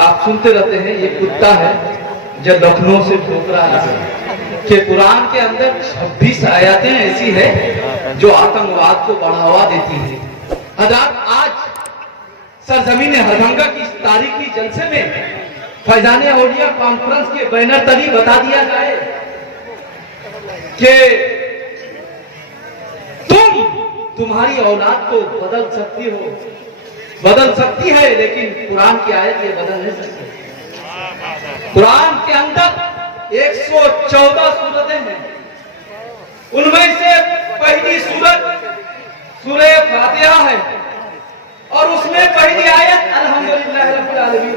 आप सुनते रहते हैं, ये कुत्ता है जो लखनऊ से भौंक रहा है कि कुरान के अंदर 26 आयतें ऐसी है जो आतंकवाद को बढ़ावा देती है। हजरत आज सरजमीन हरभंगा की इस तारीखी जलसे में फैजान औलिया कॉन्फ्रेंस के बैनर तली बता दिया जाए कि तुम्हारी औलाद तो बदल सकती है, लेकिन कुरान की आयत ये बदल नहीं सकती। कुरान के अंदर 114 सूरतें हैं, उनमें से पहली सूरत सूरह फातिहा है और उसमें पहली आयत अल्हम्दुलिल्लाह रब्बिल आलमीन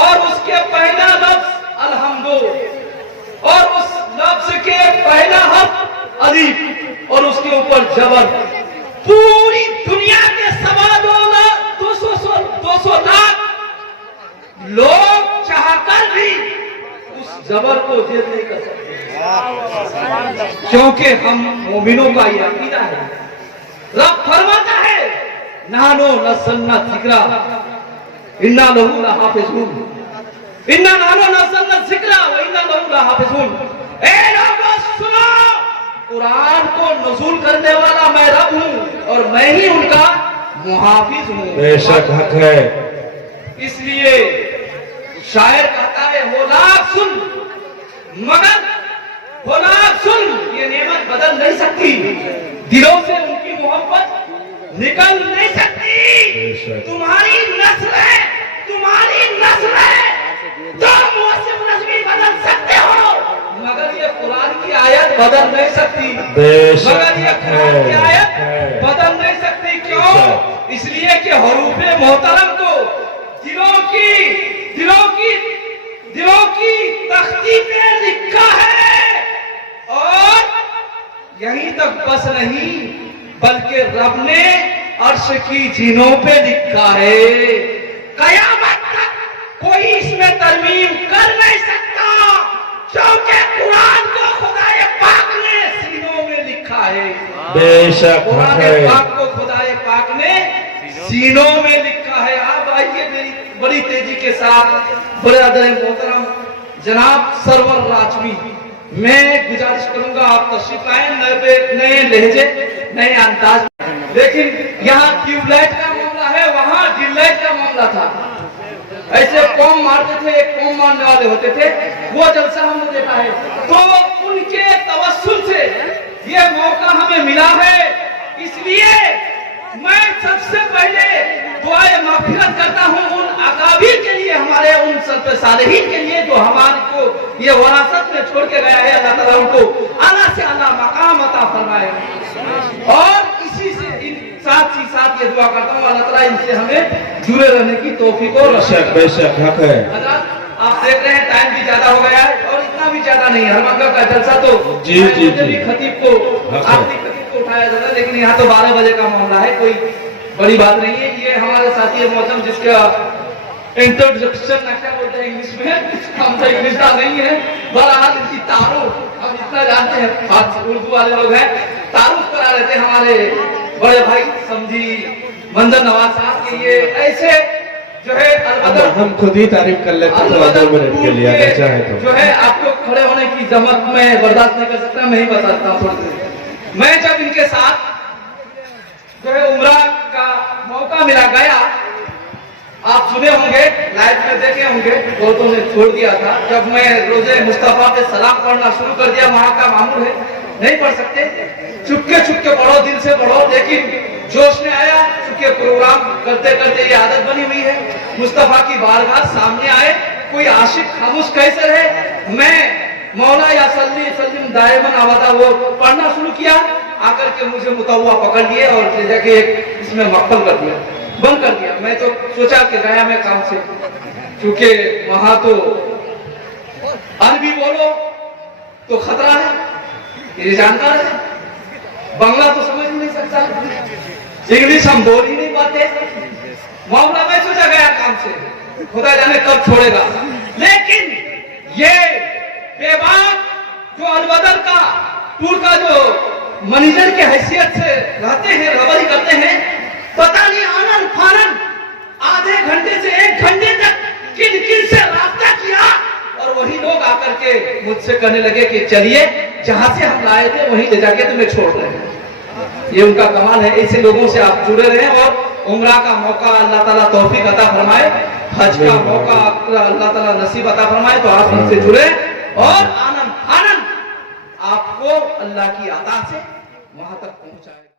और उसके पहला लफ्ज अल्हम्दु और उस लफ्ज के पहला हर्फ अलीफ और उसके ऊपर जबर। पूरी दुनिया के 200 लाख लोग चाहकर भी उस जबर को जेब नहीं कर सकते, क्योंकि हम मोमिनों का ये अकीदा है। रब फरमाता है नानो नज़्ज़लना ज़िक्रा इन्ना लहू लहाफ़िज़ून, इन्ना नानो नज़्ज़लना ज़िक्रा व इन्ना लहू लहाफ़िज़ून। ए लोगों सुनो, कुरान को नज़ूल करने वाला मैं रब हूँ और मैं ही उनका मुहाफिज हूँ। बेशक हक है। इसलिए शायर कहता है होलाक सुन, मगर होलाक सुन, ये नेमत बदल नहीं सकती, दिलों से उनकी मोहब्बत निकल नहीं सकती। तुम्हारी नस्ल है तो मौसम नस्बी बदल सकते हो, मगर ये कुरान की आयत बदल नहीं सकती। मगर ये कुरान की आयत बदल नहीं सकती। क्यों? इसलिए कि हरूफे मोहतरम को दिलों की तख्ती पे लिखा है और यहीं तक बस नहीं, बल्कि रब ने अर्श की जीनों पे लिखा है। कयामत तक कोई इसमें तरमीम कर नहीं सकता, क्योंकि कुरान को खुदाए पाक ने सीनों में लिखा है। बेशक कुरान पाक को खुदाए पाक ने सीनों में लिखा है। आप आइए मेरी बड़ी तेजी के साथ बड़े अदर मोहतरम जनाब सरवर राजवी, मैं गुजारिश करूंगा आप तशरीफ लाएं, नए लहजे नए अंदाज। लेकिन यहाँ ट्यूबलाइट का मामला है, वहाँ डिलाइट का मामला था। ऐसे कौम मारते थे, एक कौम मारने वाले होते थे, वो जलसा हमने देखा है। तो उनके तवस्सुल से ये मौका हमें मिला है, इसलिए मैं सबसे पहले दुआए मागफिरत करता हूँ उन अकाबीर के लिए, हमारे उन सल्फ़े सालेहीन के लिए जो हमारे को ये वरासत में छोड़ के गया है। अल्लाह ताला उनको आला से आला मकाम अता फरमाए। और इसी से साथ ये दुआ करता हूँ अल्लाह ताला इनसे हमें जुड़े रहने की तौफीक और बेशक हक है। आप देख रहे हैं टाइम भी ज्यादा हो गया है और इतना भी ज्यादा नहीं है। हरमक्का का जलसा तो जी खतीब को उठाया जाता है, लेकिन यहाँ तो 12 बजे का मामला है, कोई बड़ी बात नहीं है। ये हमारे साथी मौसम जिसका इंट्रोडक्शन क्या बोलते हैं इंग्लिश में, हमसे इंग्लिश का नहीं है, बहरहाल इनकी तारुफ हम इतना जानते हैं, उर्दू वाले लोग हैं, तारुफ करा रहे थे हमारे बड़े भाई समझी मंजर नवाज साहब के। ये ऐसे जो है हम खुद ही तारीफ कर लेते हैं 2 मिनट के लिए अगर चाहे तो। जो है आपको खड़े होने की जमत में बर्दाश्त नहीं कर सकता, मैं ही बताता हूँ थोड़ी देर। मैं जब इनके साथ जो है उम्रा का मौका मिला गया, आप सुने होंगे, लाइव में देखे होंगे, बहुतों ने छोड़ दिया था। जब मैं रोजे मुस्तफा पे सलाम पढ़ना शुरू कर दिया, वहां का मामूल है नहीं पढ़ सकते, चुपके पढ़ो, दिल से पढ़ो, लेकिन जोश में आया, चूंकि प्रोग्राम करते करते ये आदत बनी हुई है। मुस्तफा की बारगाह सामने आए, कोई आशिक खामोश कैसे रहे, मैं मौला या सल्ली सल्लिम दायमन आवादा वो पढ़ना शुरू किया, आकर के मुझे मुतव्वा पकड़ लिए और ले जाके इसमें मक्फल कर दिया, बंद कर दिया। मैं तो सोचा कि गया मैं काम से, क्योंकि वहां तो अरबी बोलो तो खतरा है, ये जानता है, बांग्ला तो समझ नहीं सकता, इंग्लिश हम बोल ही नहीं पाते। मामला मैं सोचा गया काम से, खुदा जाने कब छोड़ेगा। लेकिन ये बेबाक जो अलबदर का टूर का जो मैनेजर के हैसियत से रहते हैं, रबरी करते हैं, पता नहीं आनन फानन आधे घंटे से 1 घंटे तक मुझसे कहने लगे कि चलिए जहां से हम लाए थे वहीं ले जाके तुम्हें छोड़ रहे हैं। ये उनका कमाल है। ऐसे लोगों से आप जुड़े रहें और उम्रा का मौका अल्लाह ताला तौफीक अता फरमाए, हज का मौका अल्लाह ताला नसीब अता फरमाए। तो आप उनसे जुड़े और आनंद आनंद आपको अल्लाह की अता से वहां तक पहुंचाए।